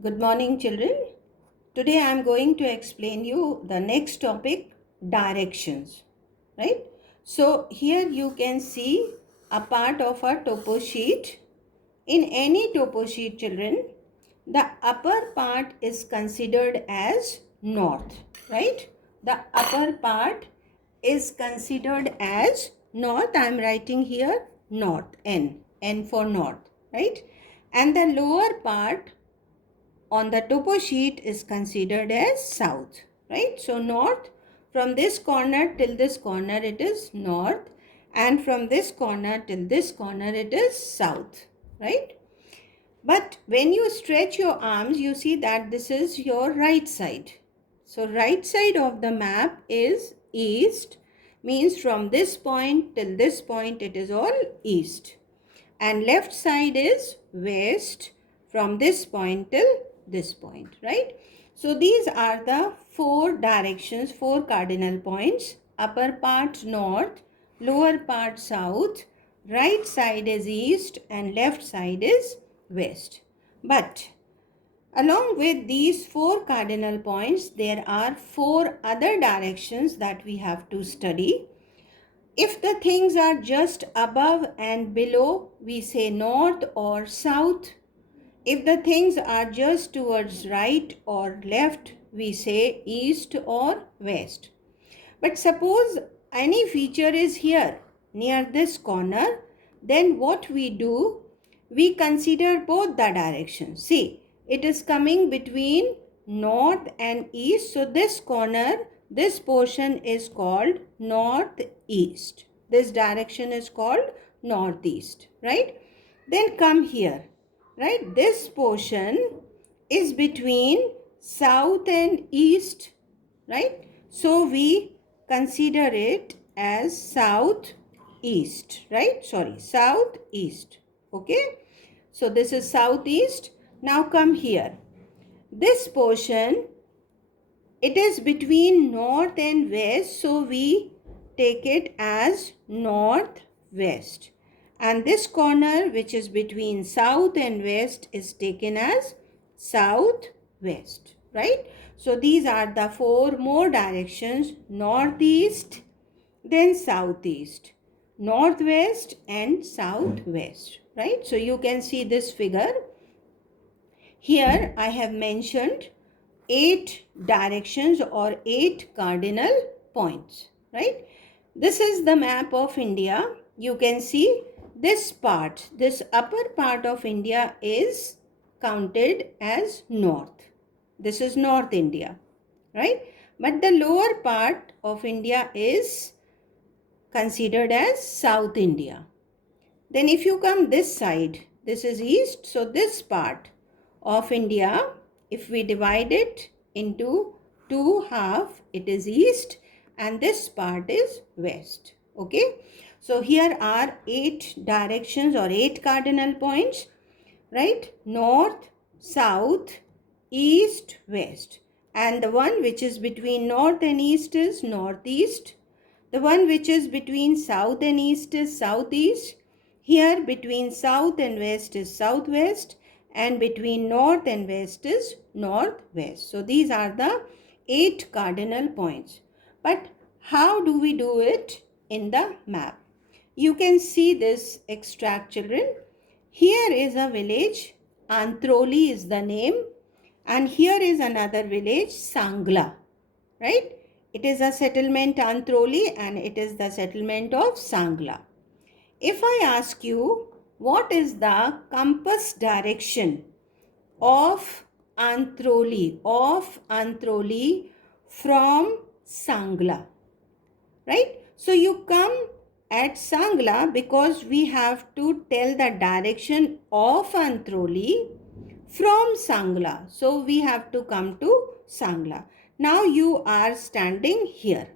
Good morning, children. Today I am going to explain you the next topic, directions. Right? So here you can see a part of a topo sheet. In any topo sheet, children, the upper part is considered as north. Right? The upper part is considered as north. I am writing here north, N for north. Right? And the lower part on the topo sheet is considered as south, right? So north, from this corner till this corner it is north, and from this corner till this corner it is south, right? But when you stretch your arms, you see that this is your right side. So right side of the map is east, means from this point till this point it is all east, and left side is west from this point till this point, right? So these are the four directions, four cardinal points: upper part north, lower part south, right side is east, and left side is west. But along with these four cardinal points, there are four other directions that we have to study. If the things are just above and below, we say north or south. If the things are just towards right or left, we say east or west. But suppose any feature is here near this corner, then what we do, we consider both the directions. See, it is coming between north and east. So this corner, this portion is called northeast. This direction is called northeast, right? Then come here, right? This portion is between south and east, right? So we consider it as southeast, right? Sorry, southeast. Okay. So this is southeast. Now come here. This portion, it is between north and west. So we take it as northwest. And this corner, which is between south and west, is taken as southwest, right? So these are the four more directions: northeast, then southeast, northwest, and southwest, right? So you can see this figure. Here I have mentioned 8 directions or 8 cardinal points, right? This is the map of India. You can see this part, this upper part of India is counted as north. This is North India, right? But the lower part of India is considered as South India. Then if you come this side, this is east. So this part of India, if we divide it into two half, it is east, and this part is west. Okay. So here are 8 directions or 8 cardinal points, right? North, south, east, west. And the one which is between north and east is northeast. The one which is between south and east is southeast. Here between south and west is southwest, and between north and west is northwest. So these are the 8 cardinal points. But how do we do it in the map? You can see this extract, children. Here is a village, Antroli is the name, and here is another village, Sangla, right? It is a settlement Antroli and it is the settlement of Sangla. If I ask you what is the compass direction of Antroli from Sangla, right? So you come at Sangla because we have to tell the direction of Antroli from Sangla. So we have to come to Sangla. Now you are standing here.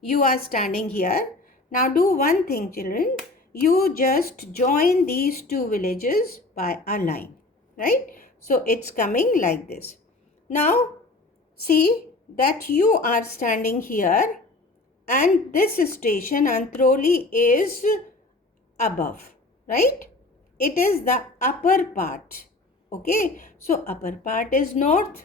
You are standing here. Now do one thing, children. You just join these two villages by a line, right? So it's coming like this. Now see that you are standing here, and this station Antroli is above, right? It is the upper part. Okay, so upper part is north.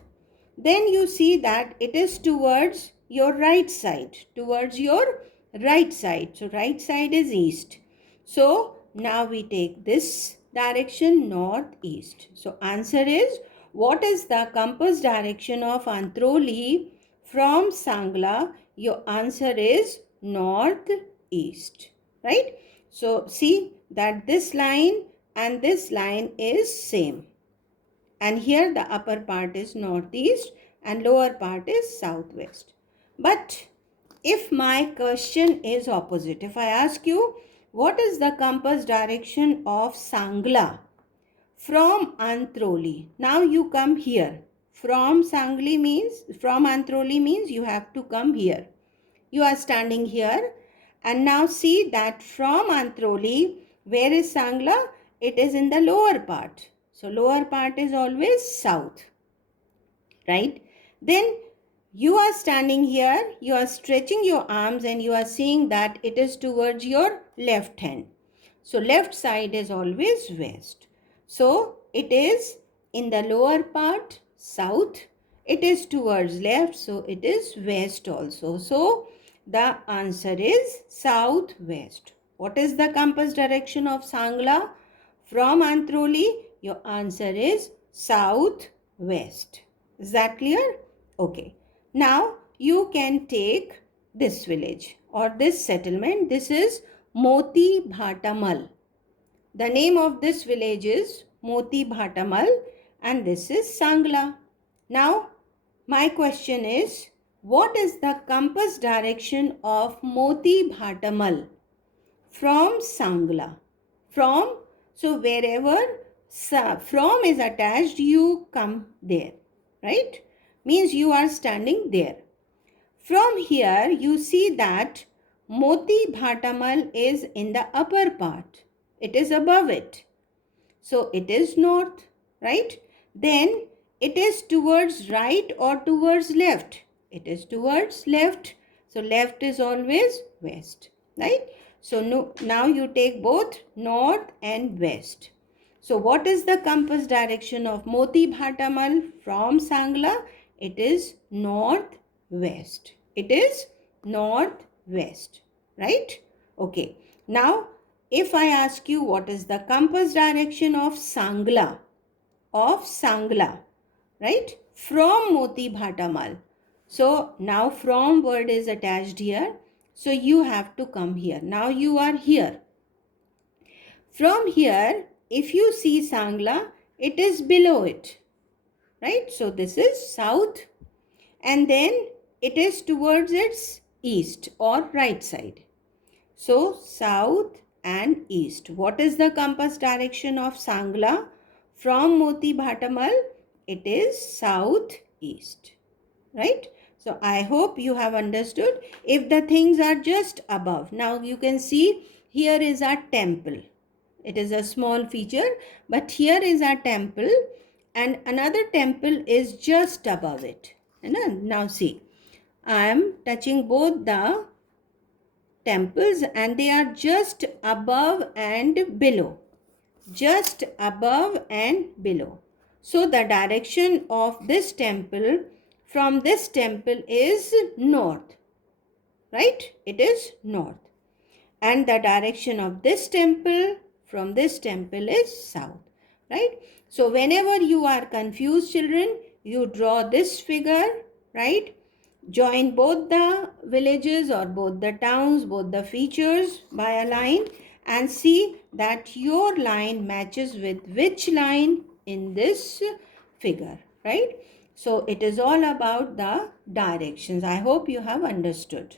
Then you see that it is towards your right side, towards your right side. So right side is east. So now we take this direction, northeast. So answer is, what is the compass direction of Antroli from Sangla? Your answer is northeast, right? So see that this line and this line is same. And here the upper part is northeast and lower part is southwest. But if my question is opposite, if I ask you, what is the compass direction of Sangla from Antroli? Now you come here. From Antroli means you have to come here. You are standing here, and now see that from Antroli, where is Sangla? It is in the lower part. So lower part is always south, right? Then you are standing here, you are stretching your arms and you are seeing that it is towards your left hand. So left side is always west. So it is in the lower part south. It is towards left, so it is west also. So the answer is southwest. What is the compass direction of Sangla from Antroli? Your answer is southwest. Is that clear? Okay. Now you can take this village or this settlement. This is Moti Bhatamal. The name of this village is Moti Bhatamal and this is Sangla. Now my question is, what is the compass direction of Moti Bhatamal from Sangla? From, so wherever from is attached, you come there, right? Means you are standing there. From here, you see that Moti Bhatamal is in the upper part. It is above it. So it is north, right? Then it is towards right or towards left. It is towards left. So left is always west, right? So now you take both north and west. So what is the compass direction of Moti Bhatamal from Sangla? It is northwest. It is northwest, right? Okay. Now, if I ask you what is the compass direction of Sangla, right? From Moti Bhatamal. So now from word is attached here. So you have to come here. Now you are here. From here, if you see Sangla, it is below it, right? So this is south and then it is towards its east or right side. So south and east. What is the compass direction of Sangla from Moti Bhatamal? It is southeast, right? So I hope you have understood. If the things are just above, now you can see here is a temple. It is a small feature, but here is a temple and another temple is just above it. Now see, I am touching both the temples and they are just above and below. Just above and below. So the direction of this temple from this temple is north, right? It is north. And the direction of this temple from this temple is south, right? So whenever you are confused, children, you draw this figure, right? Join both the villages or both the towns, both the features by a line and see that your line matches with which line in this figure, right? So it is all about the directions. I hope you have understood.